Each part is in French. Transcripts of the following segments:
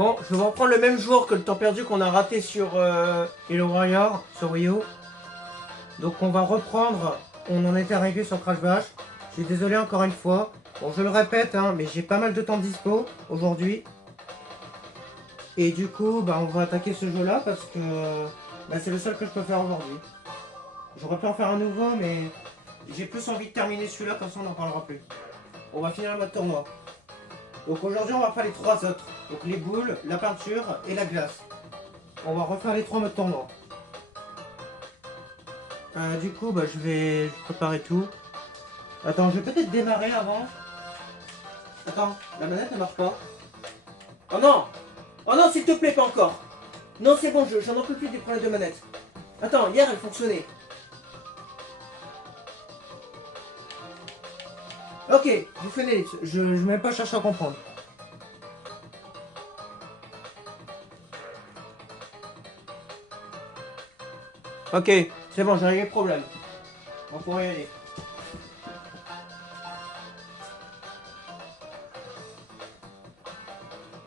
Bon, je vais reprendre le même jour que le temps perdu qu'on a raté sur Hello Warrior, sur Wii U. Donc on va reprendre, on en était arrivé sur Crash Bash. Je suis désolé encore une fois. Bon, je le répète, hein, mais j'ai pas mal de temps dispo aujourd'hui. Et du coup, bah, on va attaquer ce jeu-là parce que bah, c'est le seul que je peux faire aujourd'hui. J'aurais pu en faire un nouveau, mais j'ai plus envie de terminer celui-là, comme ça on n'en parlera plus. On va finir le mode tournoi. Donc aujourd'hui, on va faire les trois autres. Donc les boules, la peinture et la glace. On va refaire les trois modes tournoi. Du coup, bah, je vais préparer tout. Attends, je vais peut-être démarrer avant. Attends, la manette ne marche pas. Oh non! Oh non, s'il te plaît, pas encore! Non, c'est bon, j'en en peux plus des problèmes de manette. Attends, hier elle fonctionnait. Ok, je fais l'ellipse. Je vais même pas chercher à comprendre. Ok, c'est bon, j'ai réglé le problème. On pourrait y aller.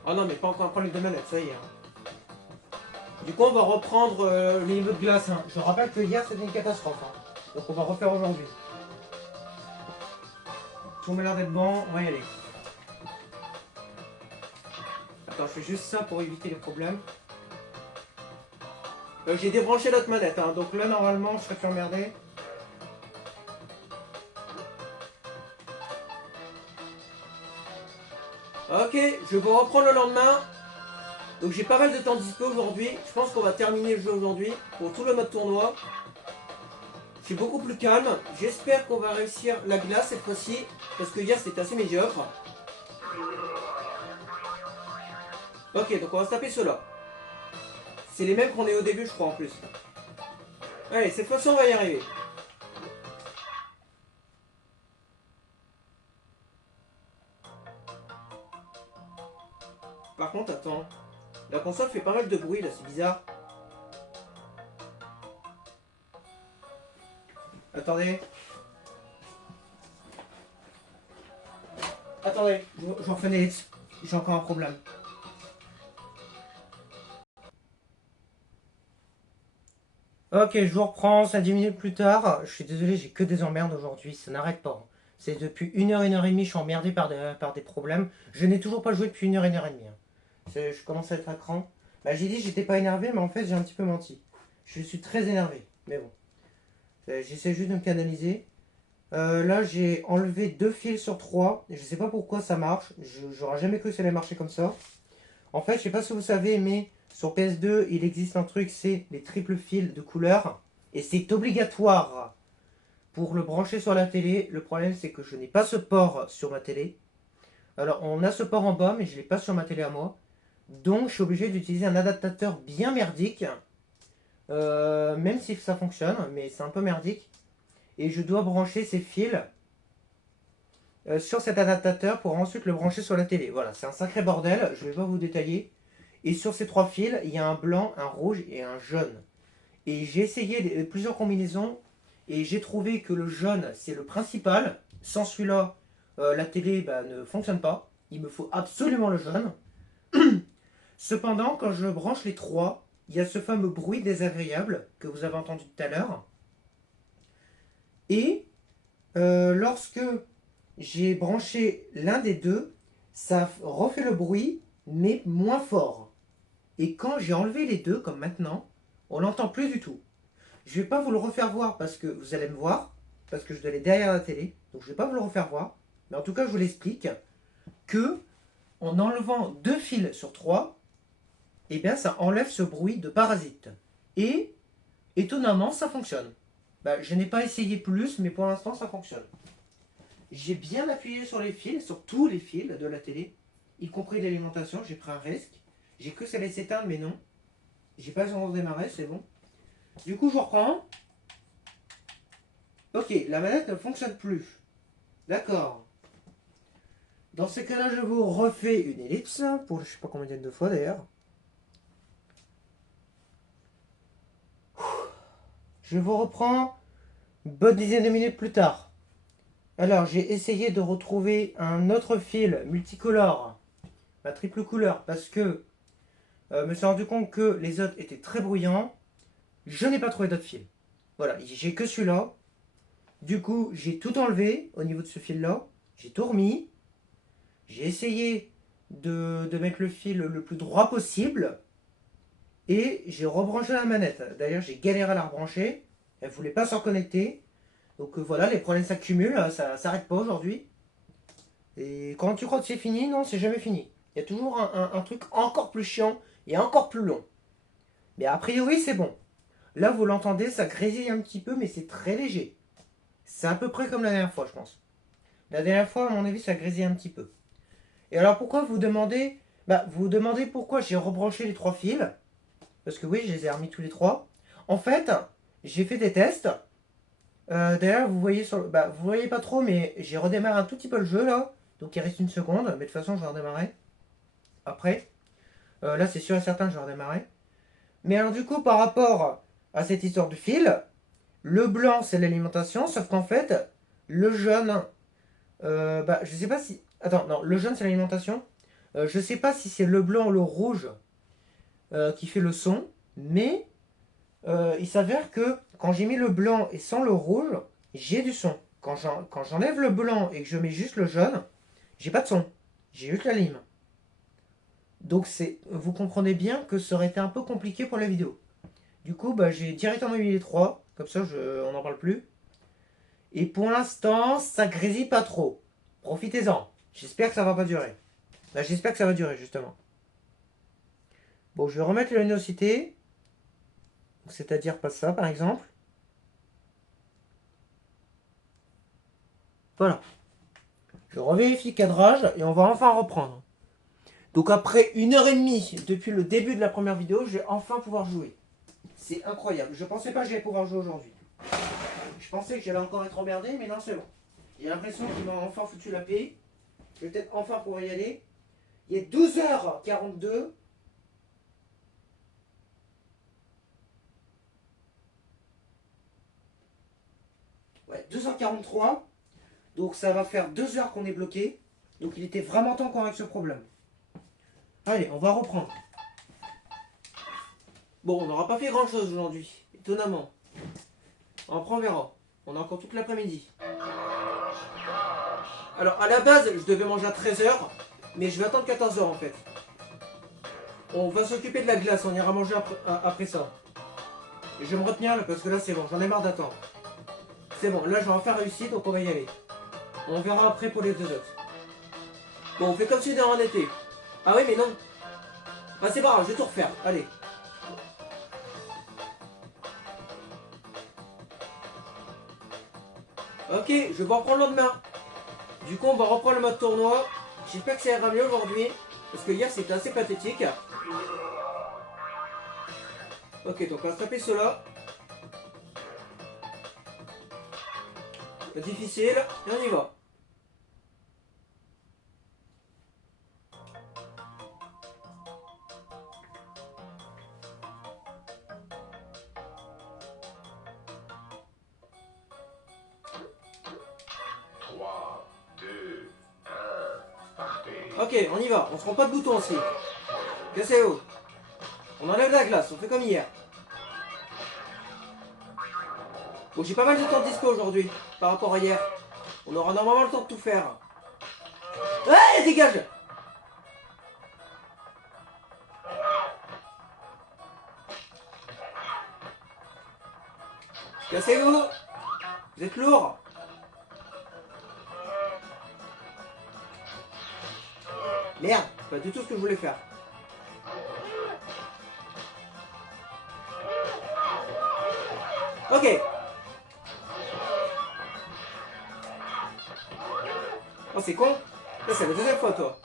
Oh non, mais pas encore un problème de manette, ça y est. Hein. Du coup, on va reprendre les niveaux de glace. Hein. Je rappelle que hier c'était une catastrophe. Hein. Donc on va refaire aujourd'hui. Tout m'a l'air d'être bon, on va y aller. Attends, je fais juste ça pour éviter les problèmes. J'ai débranché l'autre manette, hein, donc là normalement je serais plus emmerdé. Ok, je vais reprendre le lendemain. Donc j'ai pas mal de temps dispo aujourd'hui. Je pense qu'on va terminer le jeu aujourd'hui pour tout le mode tournoi. Je suis beaucoup plus calme. J'espère qu'on va réussir la glace cette fois-ci. Parce que hier c'était assez médiocre. Ok, donc on va se taper ceux-là. C'est les mêmes qu'on est au début, je crois en plus. Allez, cette fois-ci on va y arriver. Par contre, attends. La console fait pas mal de bruit là, c'est bizarre. Attendez. Attendez, je refais une ellipse. J'ai encore un problème. Ok, je vous reprends, ça 10 minutes plus tard. Je suis désolé, j'ai que des emmerdes aujourd'hui, ça n'arrête pas. C'est depuis une heure et demie, je suis emmerdé par des problèmes. Je n'ai toujours pas joué depuis une heure et demie. Hein. Je commence à être à cran. Bah, j'ai dit que j'étais pas énervé, mais en fait j'ai un petit peu menti. Je suis très énervé, mais bon. J'essaie juste de me canaliser. Là, j'ai enlevé 2 fils sur 3. Je sais pas pourquoi ça marche. J'aurais jamais cru que ça allait marcher comme ça. En fait, je sais pas si vous savez, mais sur PS2, il existe un truc, c'est les triples fils de couleur. Et c'est obligatoire pour le brancher sur la télé. Le problème, c'est que je n'ai pas ce port sur ma télé. Alors, on a ce port en bas, mais je ne l'ai pas sur ma télé à moi. Donc, je suis obligé d'utiliser un adaptateur bien merdique. Même si ça fonctionne, mais c'est un peu merdique. Et je dois brancher ces fils sur cet adaptateur pour ensuite le brancher sur la télé. Voilà, c'est un sacré bordel, je ne vais pas vous détailler. Et sur ces 3 fils, il y a un blanc, un rouge et un jaune. Et j'ai essayé plusieurs combinaisons et j'ai trouvé que le jaune c'est le principal. Sans celui-là, la télé ne fonctionne pas. Il me faut absolument le jaune. Cependant, quand je branche les trois, il y a ce fameux bruit désagréable que vous avez entendu tout à l'heure. Et lorsque j'ai branché l'un des deux, ça refait le bruit, mais moins fort. Et quand j'ai enlevé les deux, comme maintenant, on l'entend plus du tout. Je vais pas vous le refaire voir parce que vous allez me voir, parce que je dois aller derrière la télé, donc je vais pas vous le refaire voir. Mais en tout cas, je vous l'explique que en enlevant 2 fils sur 3, eh bien, ça enlève ce bruit de parasite. Et étonnamment, ça fonctionne. Je n'ai pas essayé plus, mais pour l'instant, ça fonctionne. J'ai bien appuyé sur les fils, sur tous les fils de la télé, y compris l'alimentation. J'ai pris un risque. J'ai cru que ça allait s'éteindre, mais non. J'ai pas besoin de démarrer, c'est bon. Du coup, je reprends. Ok, la manette ne fonctionne plus. D'accord. Dans ces cas-là, je vous refais une ellipse, pour je sais pas combien de fois d'ailleurs. Je vous reprends une bonne dizaine de minutes plus tard. Alors, j'ai essayé de retrouver un autre fil multicolore, la triple couleur, parce que me suis rendu compte que les autres étaient très bruyants. Je n'ai pas trouvé d'autres fils. Voilà, j'ai que celui-là. Du coup, j'ai tout enlevé au niveau de ce fil-là. J'ai tout remis. J'ai essayé de mettre le fil le plus droit possible. Et j'ai rebranché la manette. D'ailleurs, j'ai galéré à la rebrancher. Elle ne voulait pas se reconnecter. Donc voilà, les problèmes s'accumulent. Ça s'arrête pas aujourd'hui. Et quand tu crois que c'est fini, non, c'est jamais fini. Il y a toujours un truc encore plus chiant et encore plus long. Mais a priori, c'est bon. Là, vous l'entendez, ça grésille un petit peu, mais c'est très léger. C'est à peu près comme la dernière fois, je pense. La dernière fois, à mon avis, ça grésille un petit peu. Et alors, pourquoi vous demandez vous vous demandez pourquoi j'ai rebranché les 3 fils. Parce que oui, je les ai remis tous les 3. En fait, j'ai fait des tests. D'ailleurs, vous voyez vous voyez pas trop, mais j'ai redémarré un tout petit peu le jeu là. Donc il reste une seconde, mais de toute façon, je vais redémarrer. Après, là, c'est sûr et certain, je vais redémarrer. Mais alors, du coup, par rapport à cette histoire de fil, le blanc, c'est l'alimentation, sauf qu'en fait, le jaune, je sais pas si. Attends, non, le jaune, c'est l'alimentation. Je sais pas si c'est le blanc ou le rouge qui fait le son, mais il s'avère que quand j'ai mis le blanc et sans le rouge, j'ai du son. Quand j'enlève le blanc et que je mets juste le jaune, j'ai pas de son. J'ai juste la lime. Donc vous comprenez bien que ça aurait été un peu compliqué pour la vidéo. Du coup, j'ai directement mis les 3, comme ça on n'en parle plus. Et pour l'instant, ça grésille pas trop. Profitez-en. J'espère que ça va pas durer. J'espère que ça va durer, justement. Bon, je vais remettre la luminosité. C'est-à-dire pas ça, par exemple. Voilà. Je revérifie le cadrage et on va enfin reprendre. Donc après 1 heure et demie depuis le début de la première vidéo, je vais enfin pouvoir jouer. C'est incroyable. Je pensais pas que j'allais pouvoir jouer aujourd'hui. Je pensais que j'allais encore être emmerdé, mais non, c'est bon. J'ai l'impression qu'il m'a enfin foutu la paix. Je vais peut-être enfin pouvoir y aller. Il est 12h42. Ouais, 2h43. Donc ça va faire 2 heures qu'on est bloqué. Donc il était vraiment temps qu'on règle ce problème. Allez, on va reprendre. Bon, on n'aura pas fait grand chose aujourd'hui, étonnamment. Après on verra. On a encore toute l'après-midi. Alors à la base, je devais manger à 13h, mais je vais attendre 14h en fait. On va s'occuper de la glace, on ira manger après ça. Et je vais me retenir là parce que là c'est bon, j'en ai marre d'attendre. C'est bon, là j'ai enfin réussi, donc on va y aller. On verra après pour les 2 autres. Bon, on fait comme si de rien n'était. Ah oui, mais non. Ah c'est pas grave, je vais tout refaire, allez. Ok, je vais reprendre le lendemain. Du coup, on va reprendre le mode tournoi. J'espère que ça ira mieux aujourd'hui. Parce que hier, c'était assez pathétique. Ok, donc on va se taper cela. Le difficile, et on y va. Ok, on y va. On se prend pas de bouton aussi. Cassez-vous. On enlève la glace, on fait comme hier. Bon, j'ai pas mal de temps de dispo aujourd'hui, par rapport à hier. On aura normalement le temps de tout faire. Ouais, dégage! Cassez-vous! Vous êtes lourd! Merde, pas du tout ce que je voulais faire. Ok. Oh, c'est con. Là, c'est la deuxième fois, toi.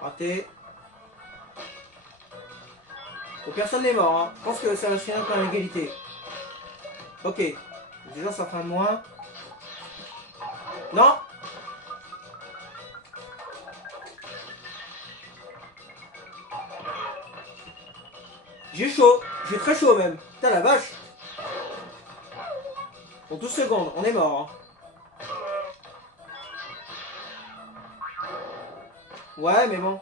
Raté. Bon, personne n'est mort, hein. Je pense que ça va se finir par l'égalité. Ok. Déjà, ça fait un de moins. Non! J'ai chaud. J'ai très chaud, même. Putain, la vache. Bon, 12 secondes, on est mort. Hein. Ouais, mais bon.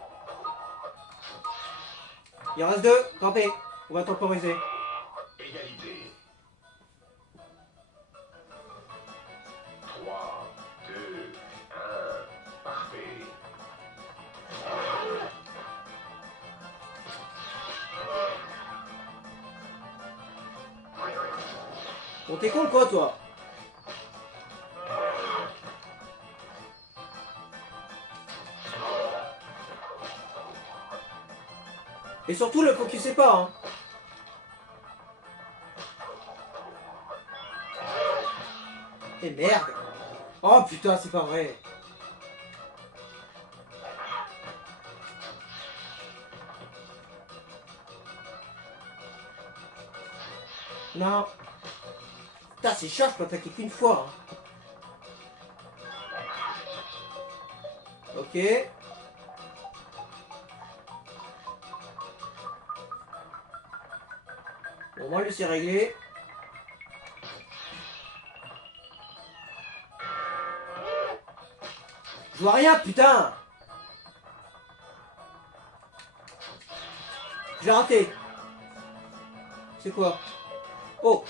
Il en reste 2, campez. On va temporiser. Égalité. 3, 2, 1, parfait. Bon, t'es con quoi, toi? Et surtout, le focusez pas, hein. Et merde. Oh putain, c'est pas vrai. Non. Putain, c'est cher, je peux attaquer qu'une fois. Hein. Ok. Bon, au moins, lui, c'est réglé. Je vois rien, putain. J'ai raté. C'est quoi? Oh.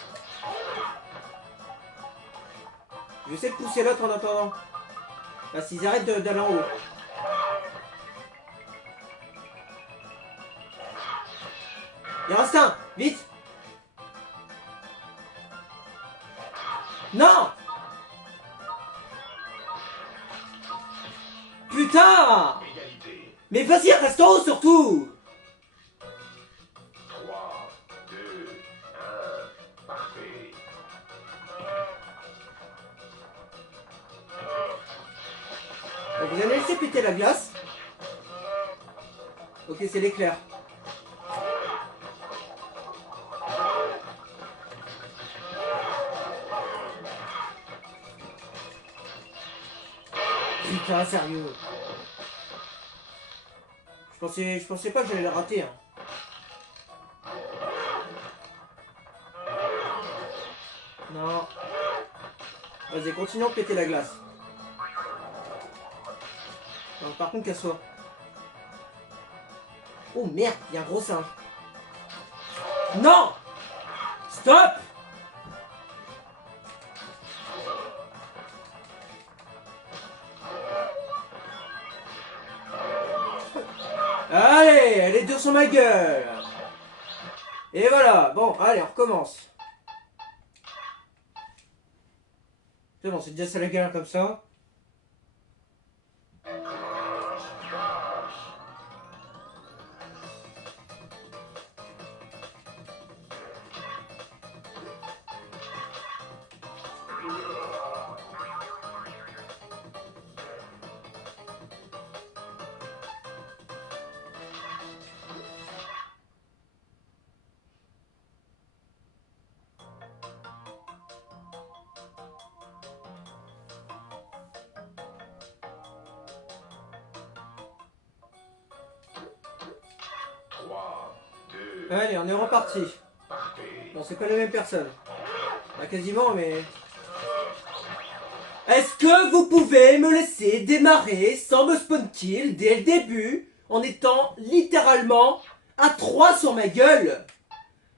Je vais essayer de pousser l'autre en attendant. Bah, s'ils arrêtent d'aller en haut. Il en reste un. Vite. Non. Putain. Égalité. Mais vas-y, reste en haut surtout. 3, 2, 1, parfait. Bon, vous allez laisser péter la glace. Ok, c'est l'éclair. Putain, sérieux. Je pensais pas que j'allais le rater. Hein. Non. Vas-y, continuons de péter la glace. Non, par contre, casse-toi. Oh merde, il y a un gros singe. Non. Stop. Allez, elle est dure sur ma gueule. Et voilà, bon, allez, on recommence. C'est bon, c'est déjà ça la galère comme ça. Allez, on est reparti. Bon, c'est pas les mêmes personnes. Bah, quasiment, mais... Est-ce que vous pouvez me laisser démarrer sans me spawn kill dès le début en étant littéralement à 3 sur ma gueule?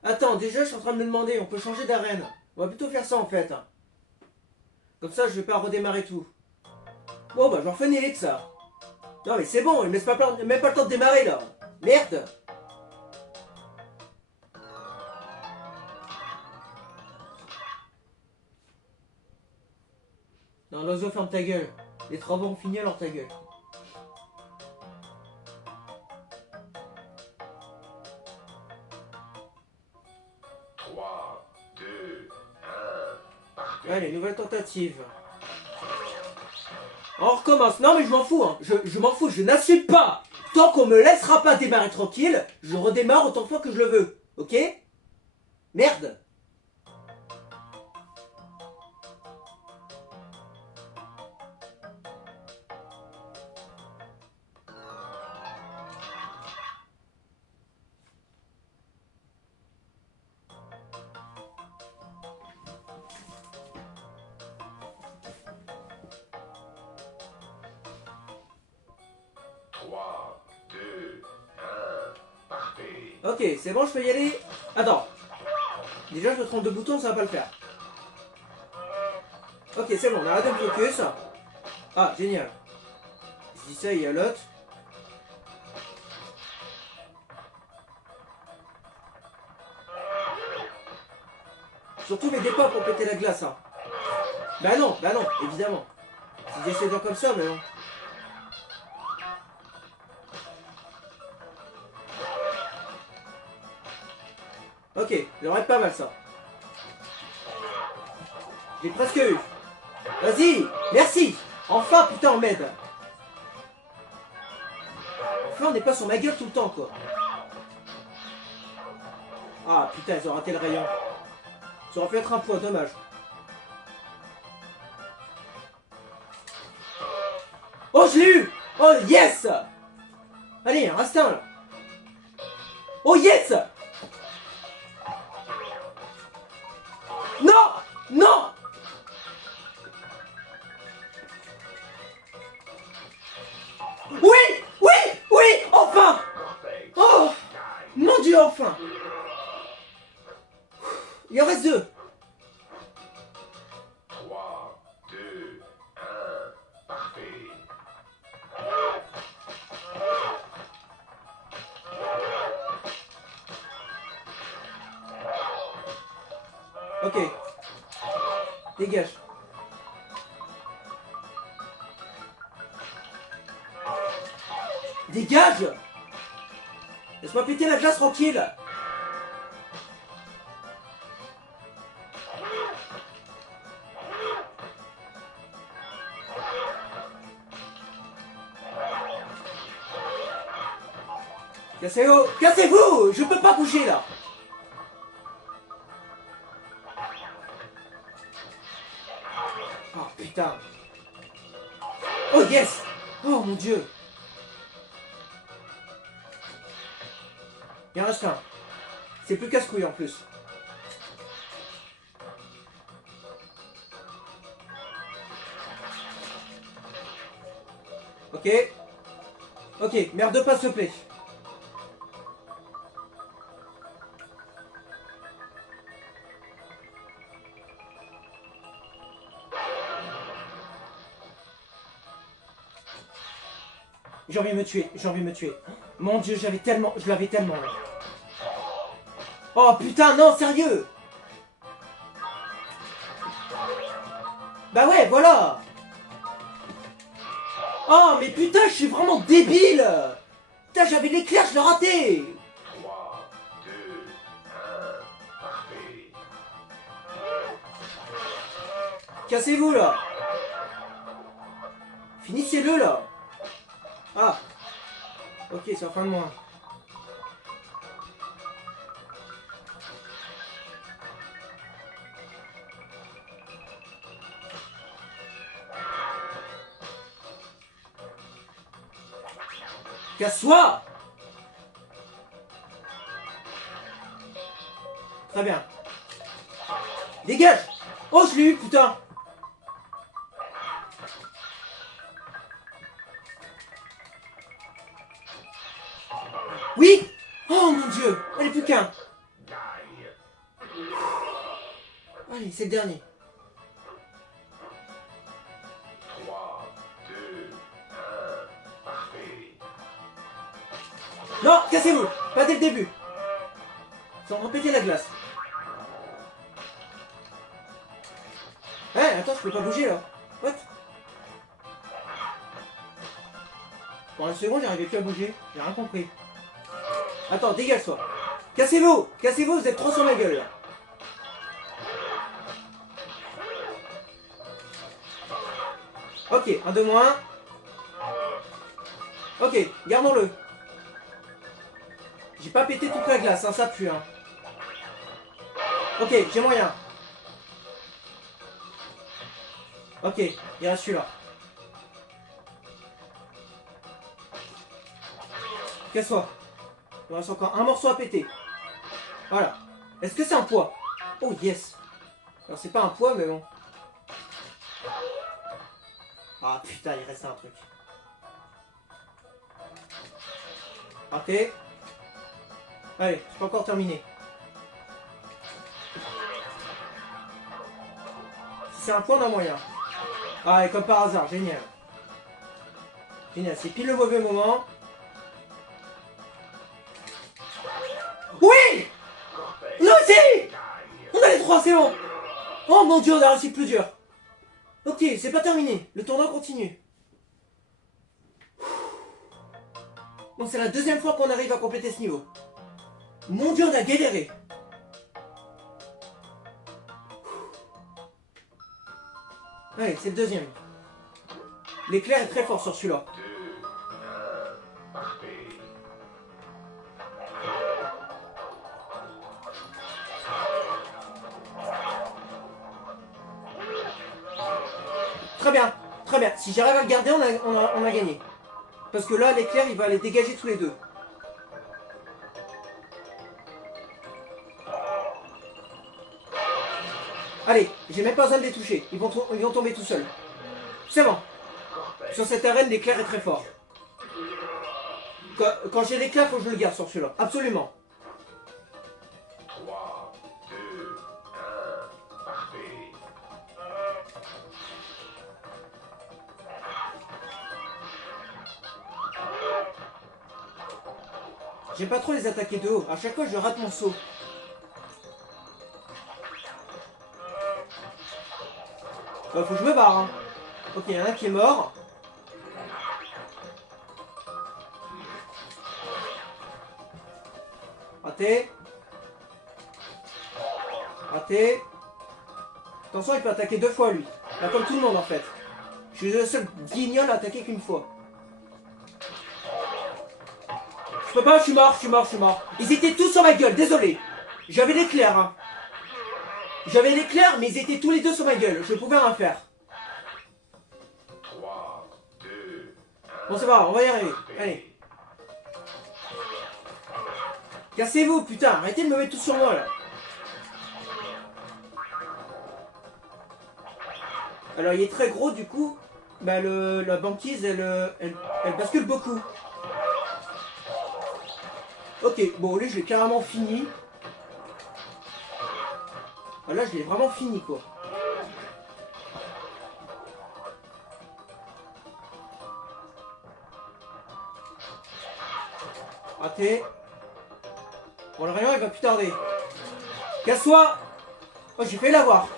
Attends, déjà, je suis en train de me demander, on peut changer d'arène. On va plutôt faire ça, en fait. Comme ça, je vais pas redémarrer tout. Bon, bah, j'en refais une de ça. Non, mais c'est bon, il me laisse même pas le temps de démarrer, là. Merde. Non, l'oiseau, ferme ta gueule. Les travaux ont fini, alors ta gueule. Allez, nouvelle tentative. On recommence. Non, mais je m'en fous. Hein. Je m'en fous. Je n'assume pas. Tant qu'on me laissera pas démarrer tranquille, je redémarre autant de fois que je le veux. Ok? Merde. Ok, c'est bon, je peux y aller. Attends. Déjà, je me trompe de bouton, ça va pas le faire. Ok, c'est bon, on arrête de me focus. Ah, génial. Je dis ça, il y a l'autre. Surtout, mettez pas pour péter la glace, hein. Bah non, évidemment. Si j'essaie de faire comme ça, mais non. Ok, il aurait pas mal ça. J'ai presque eu. Vas-y, merci. Enfin, putain, on m'aide. Enfin, on n'est pas sur ma gueule tout le temps, quoi. Ah, putain, ils ont raté le rayon. Ça aurait pu être un point, dommage. Oh, je l'ai eu. Oh, yes. Allez, un instinct, là. Oh, yes. Non. Non. Oui. Oui. Oui. Enfin. Perfect. Oh. Mon Dieu, enfin. Il en reste 2. 3, 2, 1. Parfait. Ok. Dégage. Dégage. Laisse-moi péter la glace tranquille. Cassez-vous. Cassez-vous. Je peux pas bouger là. Oh putain. Oh yes. Oh mon dieu. Il en reste un. C'est plus casse-couille en plus. Ok. Ok, merde pas s'il te plaît. J'ai envie de me tuer, j'ai envie de me tuer. Mon dieu, j'avais tellement. Je l'avais tellement là. Oh putain, non, sérieux. Bah ouais, voilà. Oh mais putain, je suis vraiment débile. Putain, j'avais l'éclair, je l'ai raté. 3, 2, 1. Parfait. Cassez-vous là. Finissez-le là. Ah. Ok, c'est en fin de mois. Casse-toi. Très bien. Dégage. Oh, je l'ai eu, putain. Oui. Oh mon dieu. Allez, plus qu'un. Gagne. Allez, c'est le dernier. 3, 2, 1. Parfait. Non, cassez-vous. Pas dès le début. Sans répéter la glace. Hein, attends, je peux pas bouger là. What? Pendant une seconde, j'arrivais plus à bouger. J'ai rien compris. Attends, dégage-toi. Cassez-vous. Cassez-vous, vous êtes trop sur ma gueule là. Ok, un de moins. Ok, gardons-le. J'ai pas pété toute la glace, hein, ça pue. Hein. Ok, j'ai moyen. Ok, il reste celui-là. Casse-toi. Il reste encore un morceau à péter. Voilà. Est-ce que c'est un poids? Oh yes. Alors c'est pas un poids mais bon. Ah putain, il reste un truc. Ok. Allez, c'est pas encore terminé. Si c'est un point, on a moyen. Ah, et comme par hasard, génial. Génial, c'est pile le mauvais moment. Oui! Nous aussi! On a les trois, c'est bon! Oh mon dieu, on a réussi le plus dur. Ok, c'est pas terminé. Le tournoi continue. Bon, c'est la deuxième fois qu'on arrive à compléter ce niveau. Mon dieu, on a galéré. Allez, c'est le deuxième. L'éclair est très fort sur celui-là. 2, 1, partez. Très bien, très bien. Si j'arrive à le garder, on a gagné. Parce que là, l'éclair, il va les dégager tous les deux. Allez, j'ai même pas besoin de les toucher. Ils vont tomber tout seuls. C'est bon. Sur cette arène, l'éclair est très fort. Quand j'ai l'éclair, faut que je le garde sur celui-là. Absolument. 3, 2, 1, partez. J'aime pas trop les attaquer de haut. À chaque fois, je rate mon saut. Faut que je me barre. Hein. Ok, il y en a un qui est mort. Raté. Raté. Attention, il peut attaquer deux fois lui. Là, comme tout le monde en fait. Je suis le seul guignol à attaquer qu'une fois. Je peux pas, je suis mort. Ils étaient tous sur ma gueule, désolé. J'avais l'éclair, hein. J'avais l'éclair, mais ils étaient tous les deux sur ma gueule. Je pouvais rien faire. 3, 2, 1. Bon, c'est pas grave, on va y arriver. Allez. Cassez-vous, putain. Arrêtez de me mettre tout sur moi, là. Alors, il est très gros, du coup. Bah, la banquise, elle bascule beaucoup. Ok, bon, lui, je l'ai carrément fini. Ah, là, je l'ai vraiment fini, quoi. Raté. Bon, le rayon, il va plus tarder. Casse-toi! Oh, j'ai failli l'avoir.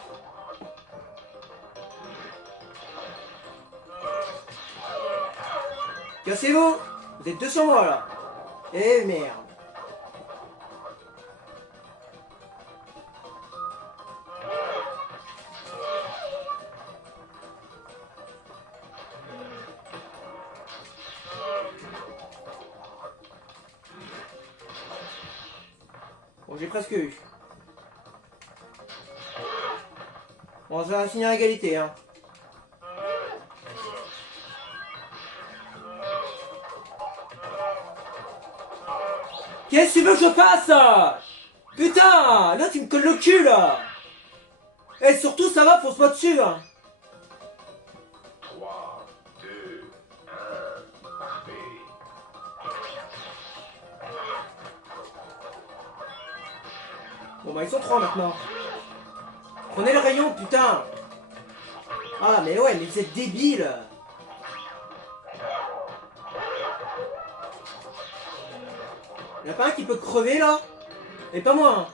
Cassez-vous! Vous êtes deux sur moi, là. Eh, merde. Bon, j'ai presque eu. Bon, ça va finir à égalité, hein. Qu'est-ce que tu veux que je fasse? Putain! Là, tu me colles le cul, là! Et surtout, ça va, fonce-moi dessus, hein. 3, 2, 1, partez. Bon, bah, ils sont trois, maintenant. Prenez le rayon, putain! Ah, mais ouais, mais vous êtes débiles! Y'en a pas un qui peut crever, là? Et pas moi, hein.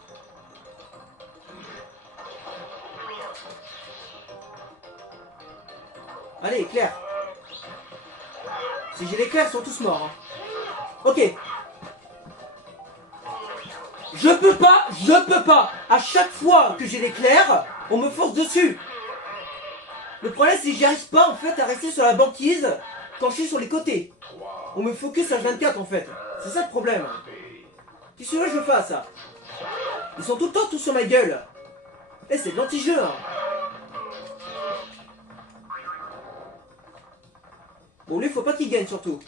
Allez, éclair. Si j'ai l'éclair, ils sont tous morts. Hein. Ok. Je peux pas. À chaque fois que j'ai l'éclair, on me force dessus. Le problème, c'est que j'y arrive pas, en fait, à rester sur la banquise quand je suis sur les côtés. On me focus à 24, en fait. C'est ça le problème. Qu'est-ce que je fais ça? Ils sont tout le temps tous sur ma gueule. Eh, c'est de l'anti-jeu, hein. Bon, lui, faut pas qu'il gagne, surtout.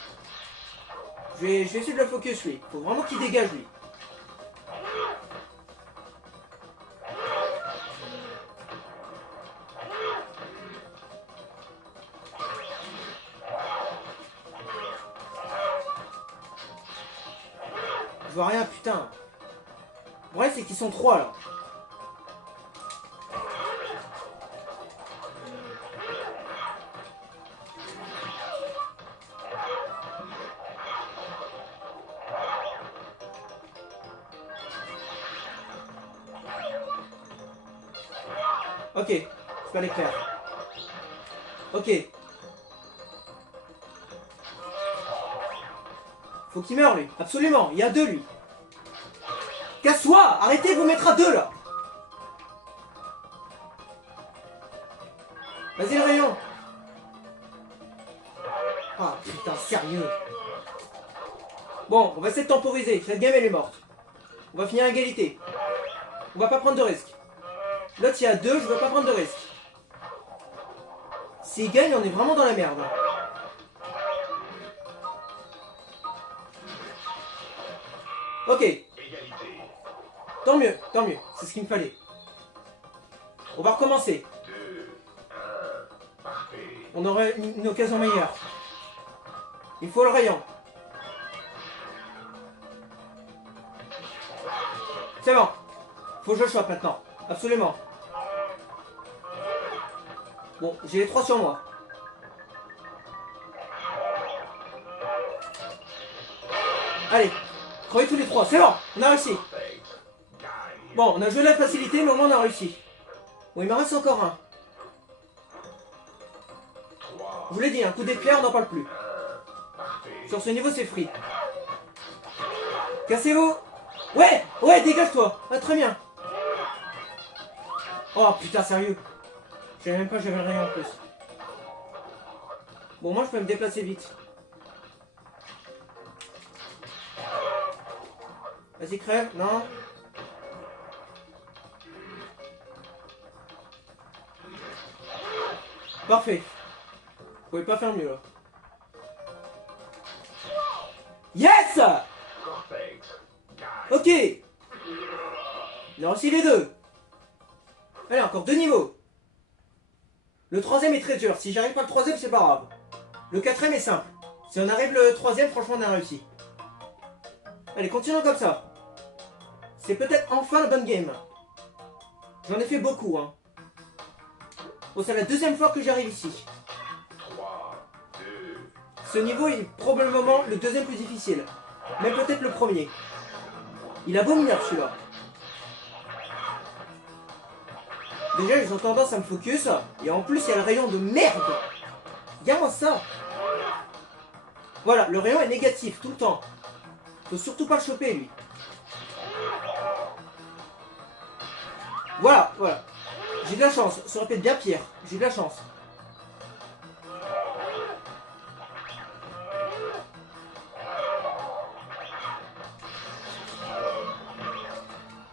Je vais essayer de le focus, lui. Faut vraiment qu'il dégage, lui. Je vois rien, putain. Ouais, c'est qu'ils sont 3 là. Ok, c'est pas l'éclair. Ok. Faut qu'il meure lui, absolument, il y a 2 lui. Casse-toi! Arrêtez de vous mettre à 2 là! Vas-y le rayon! Ah putain, sérieux! Bon, on va essayer de temporiser, cette game elle est morte. On va finir à égalité. On va pas prendre de risques. L'autre il y a 2, je veux pas prendre de risques. S'il gagne, on est vraiment dans la merde. Ok. Égalité. Tant mieux, c'est ce qu'il me fallait. On va recommencer. 2, 1, parfait. On aurait une occasion meilleure. Il faut le rayon. C'est bon. Faut que je chope maintenant. Absolument. Bon, j'ai les 3 sur moi. Allez, crevez tous les 3. C'est bon, on a réussi. Parfait. Gagne. Bon, on a joué la facilité, mais au moins on a réussi. Bon, il m'en reste encore un. 3, Je vous l'ai dit, un coup d'épée, on n'en parle plus. parfait. Sur ce niveau, c'est free. Cassez-vous. Ouais, ouais, dégage-toi. Ah, très bien. Oh, putain, sérieux. Je savais même pas que j'avais le rayon en plus. Bon, moi, je peux me déplacer vite. Vas-y, crève. Non. Parfait. Vous pouvez pas faire mieux, là. Yes! Parfait. Gagne. Ok. Il a réussi les 2. Allez, encore 2 niveaux. Le 3ème est très dur. Si j'arrive pas le 3ème, c'est pas grave. Le 4ème est simple. Si on arrive le 3ème, franchement, on a réussi. Allez, continuons comme ça. C'est peut-être enfin la bonne game. J'en ai fait beaucoup, hein. Bon, c'est la 2ème fois que j'arrive ici. 3, 2, Ce niveau est probablement le 2ème plus difficile. Même peut-être le 1er. Il a beau mineur, celui-là. Déjà, ils ont tendance à me focus. Et en plus, il y a le rayon de merde. Regarde-moi ça. Voilà, le rayon est négatif tout le temps. Faut surtout pas le choper, lui. Voilà, voilà. J'ai de la chance. Ça aurait pu être bien pire. J'ai de la chance.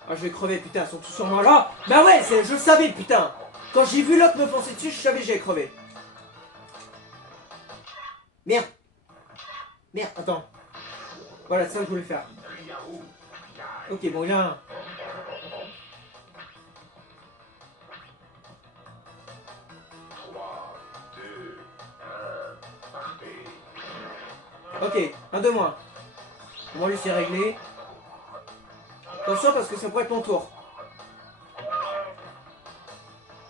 Ah, je vais crever, putain, ils sont tous sur moi là. Bah ouais, je le savais, putain. Quand j'ai vu l'autre me foncer dessus, je savais que j'allais crever. Merde. Merde, attends. Voilà, c'est ça que je voulais faire. Yahoo. Gagne. Ok, bon, il y a un. 3, 2, 1, parfait. Ok, un de moins. Au moins, lui, c'est réglé. Attention, parce que ça pourrait être mon tour.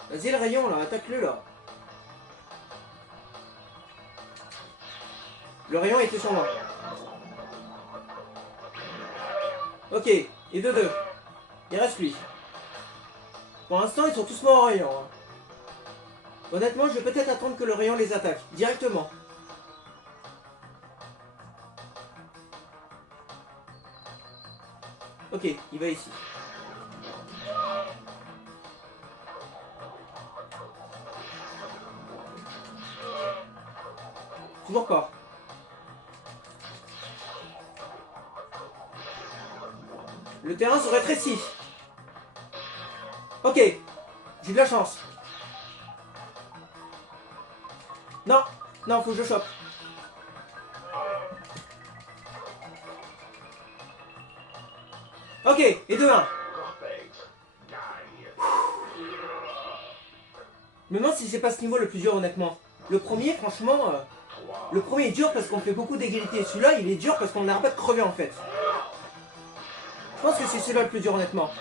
Vas-y, le rayon, là, attaque-le, là. Le rayon était sur moi. Ok, et 2-2. Il reste lui. Pour l'instant, ils sont tous morts au rayon. Hein. Honnêtement, je vais peut-être attendre que le rayon les attaque. Directement. Ok, il va ici. Toujours pas. Le terrain se rétrécit. Ok, j'ai de la chance. Non, non, faut que je chope. Ok, et 2-1. Parfait. Gagne. Je me demande si c'est pas ce niveau le plus dur, honnêtement. Le premier, franchement, 3, le premier est dur parce qu'on fait beaucoup d'égalité. Celui-là, il est dur parce qu'on n'arrête pas de crever, en fait. Je pense que c'est celui-là le plus dur, honnêtement.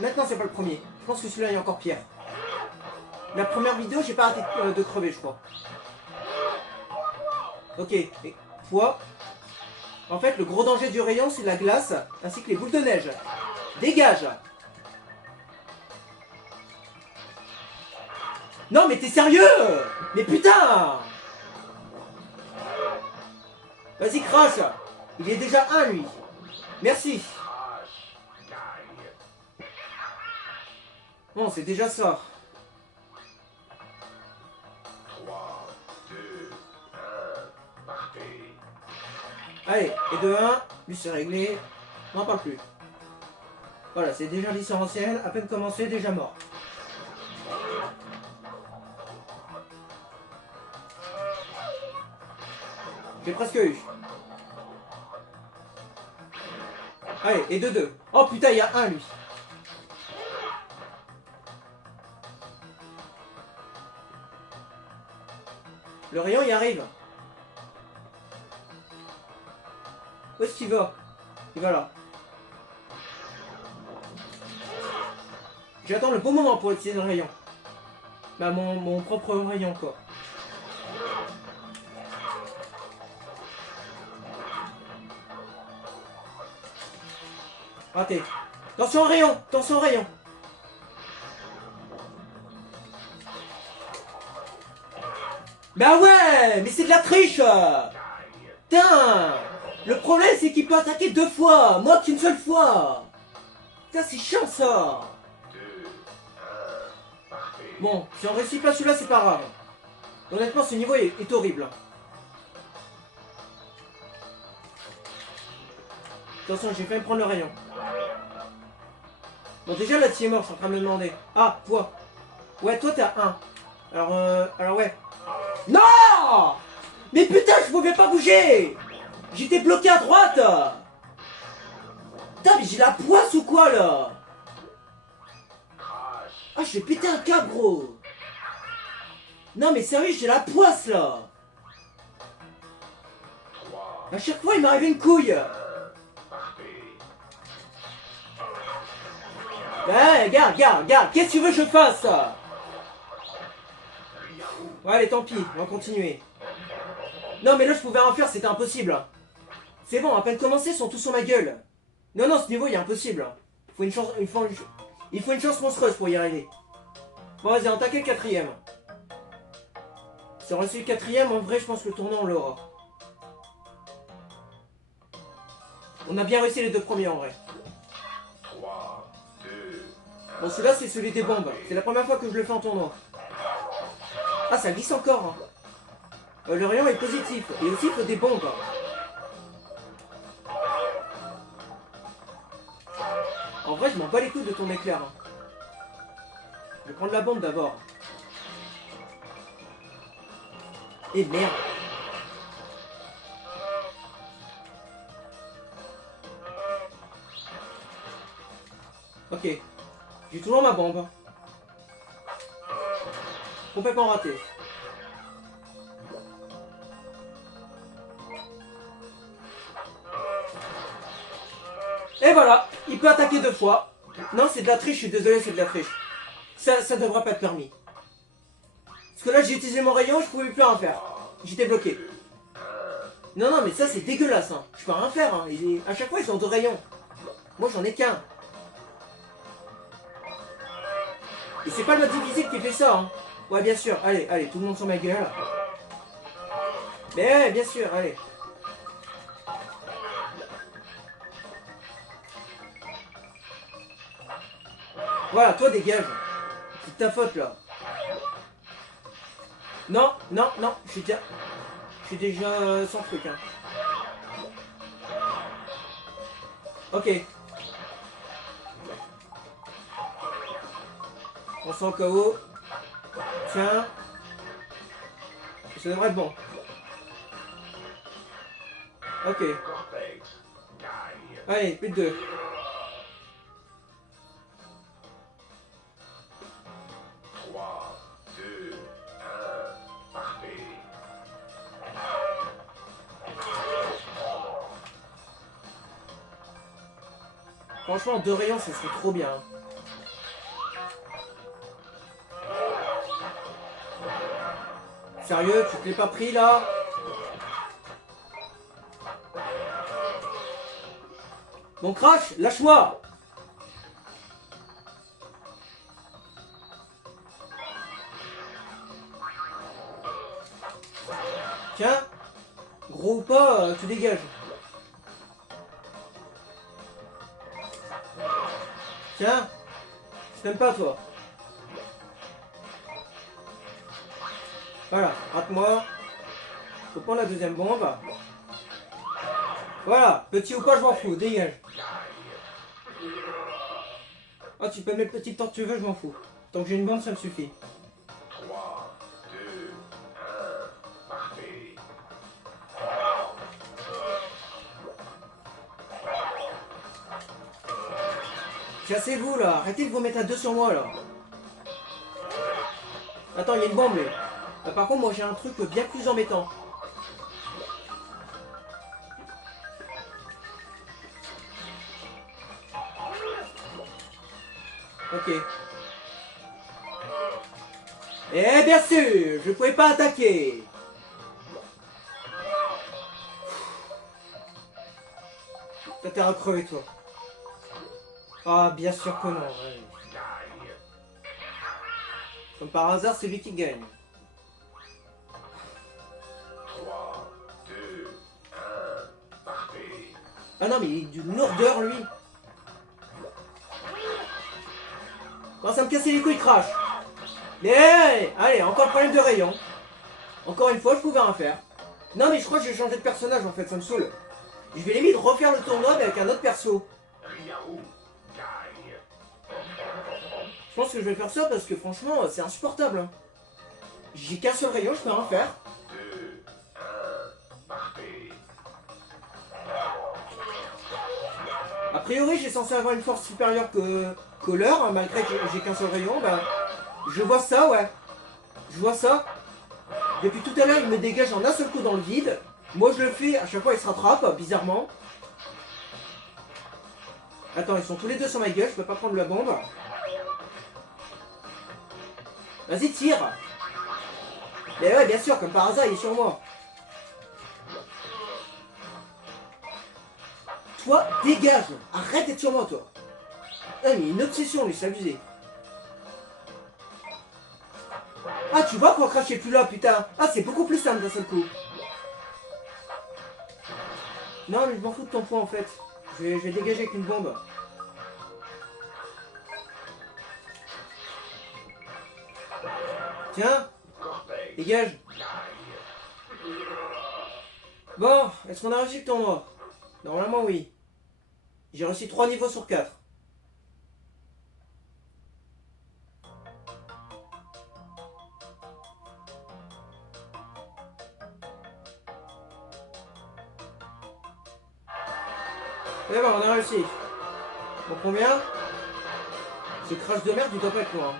Maintenant, c'est pas le premier. Je pense que celui-là est encore pire. La première vidéo, j'ai pas arrêté de crever, je crois. Ok, et fois. En fait, le gros danger du rayon, c'est la glace, ainsi que les boules de neige. Dégage! Non, mais t'es sérieux? Mais putain! Vas-y, crash! Il est déjà un, lui. Merci. Crash. Gagne. Bon, c'est déjà ça. 3, 2, 1. Partez. Allez, et de 1, lui c'est réglé. On n'en parle plus. Voilà, c'est déjà l'essentiel. À peine commencé, déjà mort. J'ai presque eu. Allez, et de 2. Oh putain, il y a un, lui. Le rayon, il arrive. Où est-ce qu'il va? Il va là. J'attends le bon moment pour utiliser le rayon. Bah, mon propre rayon, quoi. Raté. Attention au rayon! Attention au rayon! Bah ouais! Mais c'est de la triche! Putain! Le problème, c'est qu'il peut attaquer 2 fois! Moi qu'une seule fois! Putain, c'est chiant, ça! 2, 1. Partez. Bon, si on réussit pas celui-là, c'est pas grave. Honnêtement, ce niveau est horrible. Attention, j'ai failli me prendre le rayon. Bon, déjà, là, tu es mort, je suis en train de me demander. Ah, toi. Ouais, toi, t'es à 1. Alors ouais. Non! Mais putain, je pouvais pas bouger! J'étais bloqué à droite! Putain, mais j'ai la poisse ou quoi, là? Crash. Ah, je vais péter un câble, gros! Non, mais sérieux, j'ai la poisse, là! 3, À chaque fois, il m'arrive une couille! 1. Partez. Ouais, regarde, qu'est-ce que tu veux que je fasse? Ouais, allez, tant pis, on va continuer. Non, mais là, je pouvais rien faire, c'était impossible. C'est bon, à peine commencé, ils sont tous sur ma gueule. Non, ce niveau, il est impossible. Il faut une chance monstrueuse pour y arriver. Bon, vas-y, on attaque le 4ème. Si on réussit le 4ème, en vrai, je pense que le tournoi, on l'aura. On a bien réussi les 2 premiers, en vrai. 3, 2, Bon, celui-là, c'est celui des bombes. C'est la première fois que je le fais en tournoi. Ah, ça glisse encore. Hein. Le rayon est positif. Et aussi, il faut des bombes. En vrai, je m'en bats les couilles de ton éclair. Hein. Je vais prendre la bombe d'abord. Et merde. Ok. J'ai toujours ma bombe. Complètement raté. Et voilà, il peut attaquer 2 fois. Non, c'est de la triche, je suis désolé, c'est de la triche. Ça devrait pas être permis. Parce que là, j'ai utilisé mon rayon, je pouvais plus rien faire. J'étais bloqué. Non, mais ça, c'est dégueulasse. Hein. Je peux rien faire. Hein. À chaque fois, ils ont 2 rayons. Moi, j'en ai qu'un. Et c'est pas le mode difficile qui fait ça. Hein. Ouais, bien sûr. Allez, tout le monde sur ma gueule. Mais ouais, bien sûr, allez. Voilà, toi dégage. C'est de ta faute là. Non, je suis déjà sans truc. Hein. Ok. On sent au KO. Tiens. Ça devrait être bon. Ok. Cortex. Gagne. Allez, plus de 2. 3, 2, 1. Partez. Franchement, 2 rayons, ça serait trop bien. Sérieux, tu te l'es pas pris là? Bon, Crash, lâche-moi! Tiens, gros ou pas, tu dégages. Tiens, je t'aime pas toi. Voilà, rate-moi. Faut prendre la deuxième bombe. Voilà, petit ou pas, je m'en fous, dégage. Ah, tu peux me mettre petit tant que tu veux, je m'en fous. Tant que j'ai une bombe, ça me suffit. 3, 2, 1, partez. Cassez-vous là, arrêtez de vous mettre à 2 sur moi là. Attends, il y a une bombe lui. Par contre, moi j'ai un truc bien plus embêtant. Ok. Eh bien sûr, je pouvais pas attaquer. Toi t'es à crever toi. Ah bien sûr que non. Ouais. Gagne. Comme par hasard, c'est lui qui gagne. 3, 2, 1, partez. Ah non mais il est d'une lourdeur lui. Commence à me casser les couilles, Crash. Mais allez, encore le problème de rayon. Encore une fois, je pouvais rien faire. Non mais je crois que j'ai changé de personnage en fait, ça me saoule. Je vais limite refaire le tournoi mais avec un autre perso. Riaou gagne. Je pense que je vais faire ça parce que franchement, c'est insupportable. Hein. J'ai qu'un seul rayon, je peux rien faire. 2, 1, partez. A priori, j'ai censé avoir une force supérieure que leur, hein, malgré que j'ai qu'un seul rayon. Bah, je vois ça, ouais. Je vois ça. Depuis tout à l'heure, il me dégage en un seul coup dans le vide. Moi, je le fais, à chaque fois, il se rattrape, bizarrement. Attends, ils sont tous les deux sur ma gueule, je peux pas prendre la bombe. Vas-y, tire. Mais ouais, bien sûr, comme par hasard, il est sur moi. Toi, dégage. Arrête d'être sur moi, toi. Ah, mais il y a une obsession, lui, c'est abusé. Ah, tu vois quand Crash est plus là, putain. Ah, c'est beaucoup plus simple d'un seul coup. Non, mais je m'en fous de ton point, en fait. Je vais dégager avec une bombe. Tiens, Cortex dégage. gagne. Bon, est-ce qu'on a réussi le tournoi? Normalement, oui. J'ai réussi 3 niveaux sur 4. Eh ben, on a réussi. Bon, combien? Ce crash de merde, il doit pas être loin.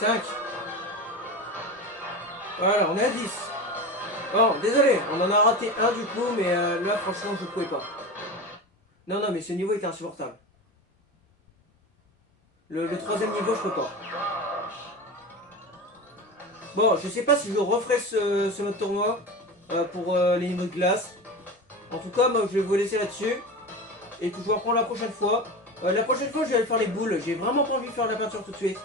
5. Voilà, on est à 10. Bon, désolé, on en a raté un du coup, mais là, franchement, je pouvais pas. Non, non, mais ce niveau était insupportable. Le troisième niveau, je peux pas. Bon, je sais pas si je referai ce mode tournoi pour les niveaux de glace. En tout cas, moi, je vais vous laisser là-dessus. Et que je vous reprends la prochaine fois. La prochaine fois, je vais aller faire les boules. J'ai vraiment pas envie de faire la peinture tout de suite.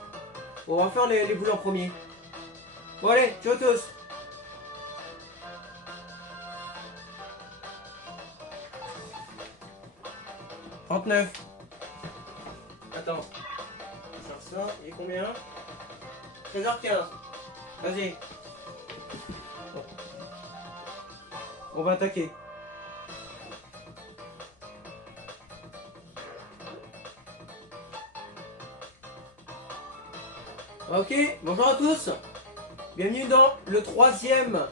On va faire les boules en premier. Bon, allez, ciao à tous. « 39. Attends. Je vais faire ça. Il est combien? 13h15. Vas-y. Bon. On va attaquer. Ok, bonjour à tous. Bienvenue dans le troisième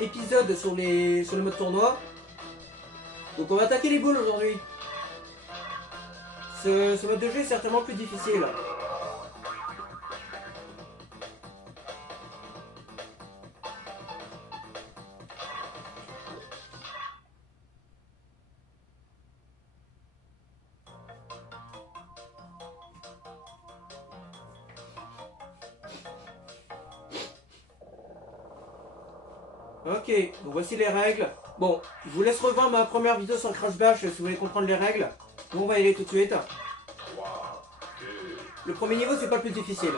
épisode sur le mode tournoi. Donc on va attaquer les boules aujourd'hui. Ce mode de jeu est certainement plus difficile. Ok, donc voici les règles. Bon, je vous laisse revoir ma première vidéo sur le Crash Bash si vous voulez comprendre les règles. Nous on va y aller tout de suite. 3, 2, Le premier niveau c'est pas le plus difficile.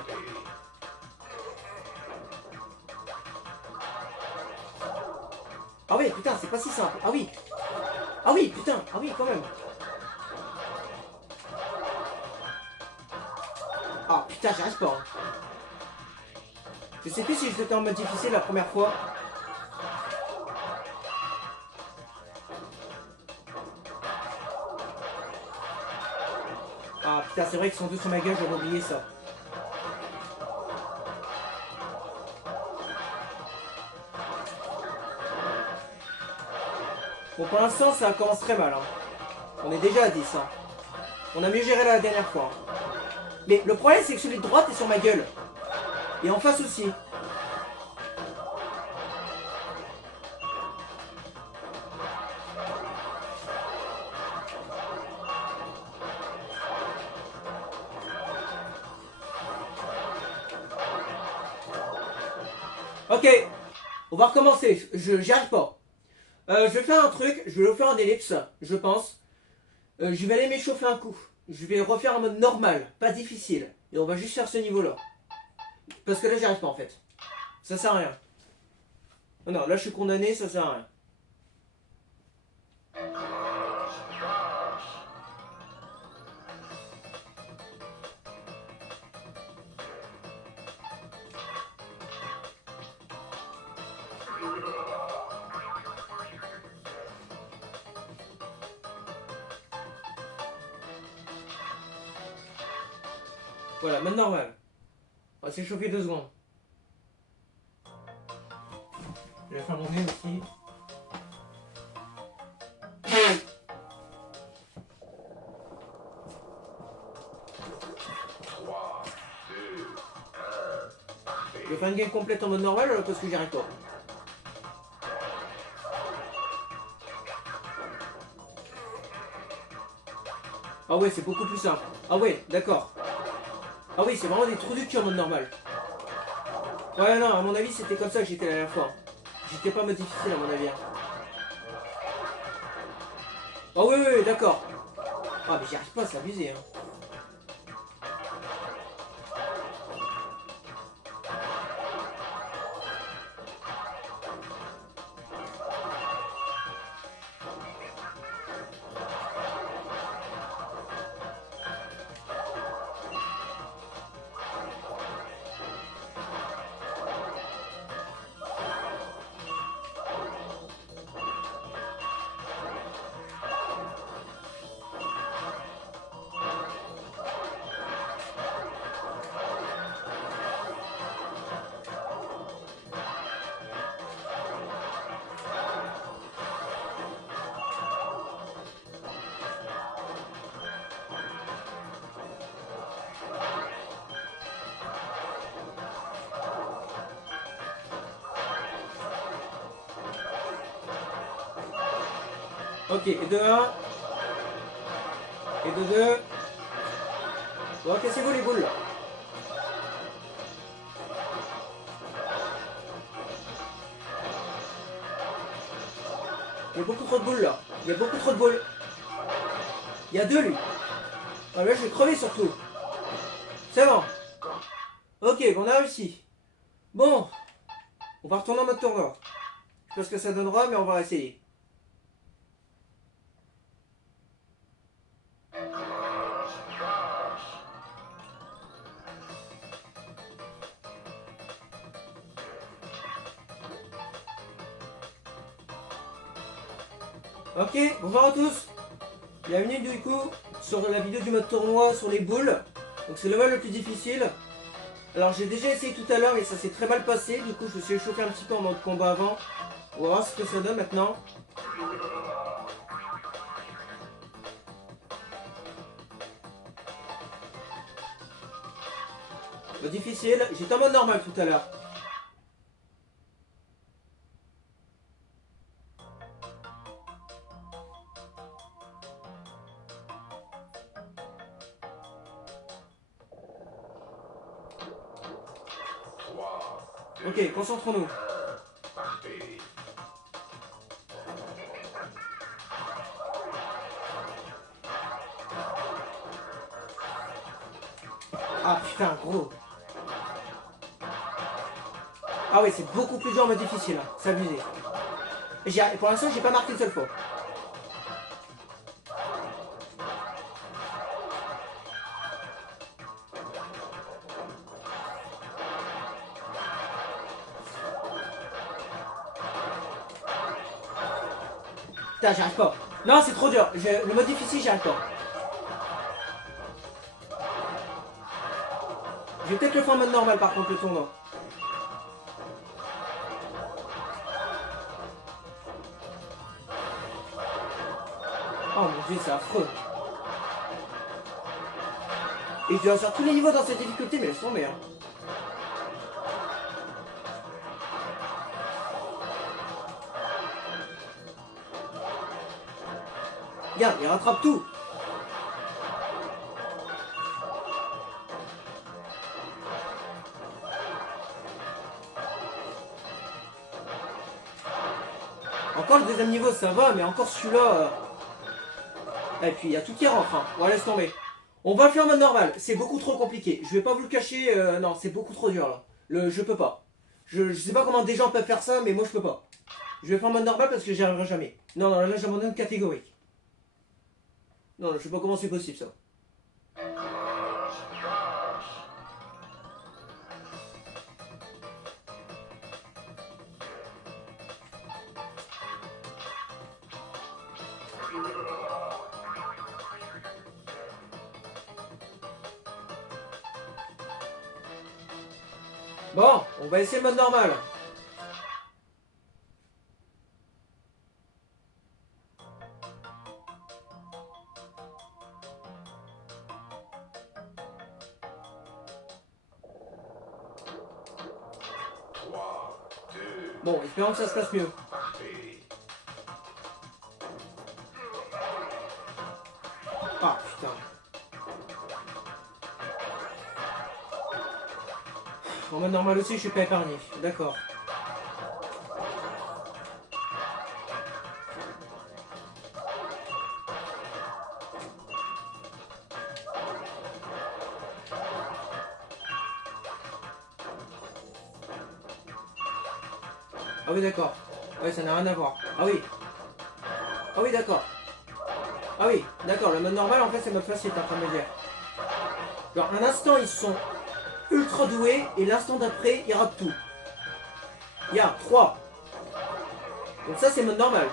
Ah oui, putain, c'est pas si simple. Ah oui. Ah oui, putain. Ah oui, quand même. Ah putain, j'y arrive pas. Hein. Je sais plus si j'étais en mode difficile la première fois. Ah putain, c'est vrai qu'ils sont tous sur ma gueule, j'avais oublié ça. Bon, pour l'instant, ça commence très mal. Hein. On est déjà à 10. Hein. On a mieux géré la dernière fois. Hein. Mais le problème, c'est que celui de droite est sur ma gueule. Et en face aussi. Ok, on va recommencer. J'y arrive pas. Je vais faire un truc. Je vais le faire en ellipse, je pense. Je vais aller m'échauffer un coup. Je vais refaire en mode normal, pas difficile. Et on va juste faire ce niveau-là. Parce que là, j'y arrive pas en fait. Ça sert à rien. Non, non, là, je suis condamné, ça sert à rien. Voilà, mode normal. On va s'échauffer 2 secondes. Je vais faire mon nez aussi. Je vais faire une game complète en mode normal parce que j'y arrive pas. Ah ouais, c'est beaucoup plus simple. Ah ouais, d'accord. Ah oui, c'est vraiment des trous du cul en mode normal. Ouais, non, à mon avis, c'était comme ça que j'étais la dernière fois. J'étais pas en mode difficile à mon avis. Ah oui, oui, oui, d'accord. Ah mais j'y arrive pas, c'est abusé. Hein. Ok, et de 1. Et de 2. Bon, cassez-vous les boules là. Il y a beaucoup trop de boules là. Il y a beaucoup trop de boules. Il y a 2 lui. Ah là je vais crever surtout. C'est bon. Ok, on a réussi. Bon. On va retourner en mode tournoi. Je sais pas ce que ça donnera, mais on va essayer. Ok, bonjour à tous. Bienvenue du coup sur la vidéo du mode tournoi sur les boules. Donc c'est le mode le plus difficile. Alors j'ai déjà essayé tout à l'heure et ça s'est très mal passé. Du coup je me suis échauffé un petit peu en mode combat avant. On va voir ce que ça donne maintenant. Le difficile, j'étais en mode normal tout à l'heure. Ok, concentrons-nous. Partez. Ah putain, gros. Ah ouais, c'est beaucoup plus dur en mode difficile, hein. C'est abusé. Pour l'instant, j'ai pas marqué une seule fois. Putain, j'y arrive pas. Non, c'est trop dur. Le mode difficile, j'y arrive pas. Je vais peut-être le faire en mode normal par contre, le tournoi. Oh mon dieu, c'est affreux. Et je dois faire tous les niveaux dans cette difficulté, mais laisse tomber. Hein. Regarde, il rattrape tout. Encore le deuxième niveau, ça va, mais encore celui-là... Et puis il y a tout qui rentre. Hein. Bon, laisse tomber. On va le faire en mode normal. C'est beaucoup trop compliqué. Je vais pas vous le cacher. Non, c'est beaucoup trop dur là. Je peux pas. Je sais pas comment des gens peuvent faire ça, mais moi je peux pas. Je vais faire en mode normal parce que j'y arriverai jamais. Non, non, là j'abandonne catégorique. Non, je sais pas comment c'est possible ça. Bon, on va essayer le mode normal. Bon, espérons que ça se passe mieux. Ah putain. En mode normal aussi, je suis pas épargné. D'accord. Ah oui, d'accord. Ouais, ça n'a rien à voir. Ah oui. Ah oui, d'accord. Ah oui, d'accord. Le mode normal, en fait, c'est mode facile, t'es en train de me dire. Genre, un instant, ils sont ultra doués, et l'instant d'après, ils ratent tout. Il y a 3. Donc ça, c'est mode normal.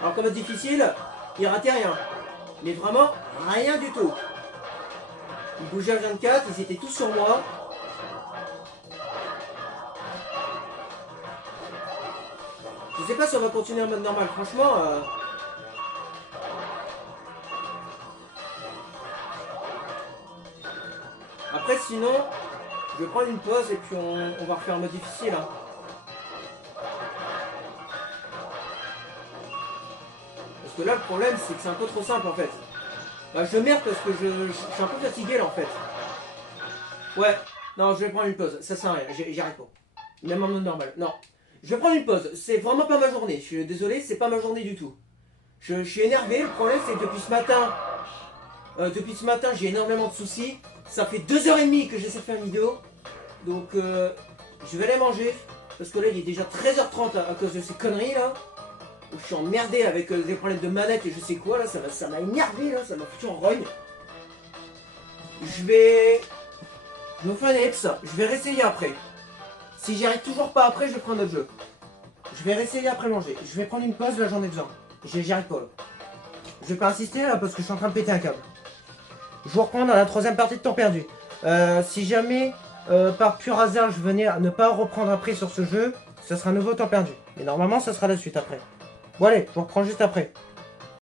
Alors qu'en mode difficile, ils rataient rien. Mais vraiment, rien du tout. Ils bougeaient à 24, ils étaient tous sur moi. Je sais pas si on va continuer en mode normal, franchement. Après, sinon, je vais prendre une pause et puis on va refaire en mode difficile. Hein. Parce que là, le problème, c'est que c'est un peu trop simple en fait. Bah, je merde parce que je suis un peu fatigué là en fait. Ouais, non, je vais prendre une pause, ça sert à rien, j'y arrive pas. Même en mode normal, non. Je vais prendre une pause, c'est vraiment pas ma journée, je suis désolé, c'est pas ma journée du tout. Je suis énervé, le problème c'est que depuis ce matin, j'ai énormément de soucis. Ça fait 2h30 que j'essaie de faire une vidéo. Donc je vais aller manger. Parce que là il est déjà 13h30 à cause de ces conneries là. Où je suis emmerdé avec des problèmes de manette et je sais quoi là. Ça m'a énervé là, ça m'a foutu en rogne. Je vais me faire une eps, je vais réessayer après. Si j'y arrive toujours pas après, je vais prendre un autre jeu. Je vais réessayer après manger. Je vais prendre une pause, là j'en ai besoin. J'y arrive pas là. Je vais pas insister là parce que je suis en train de péter un câble. Je vous reprends dans la troisième partie de temps perdu. Si jamais, par pur hasard, je venais à ne pas reprendre après sur ce jeu, ça sera un nouveau temps perdu. Mais normalement, ça sera la suite après. Bon allez, je vous reprends juste après.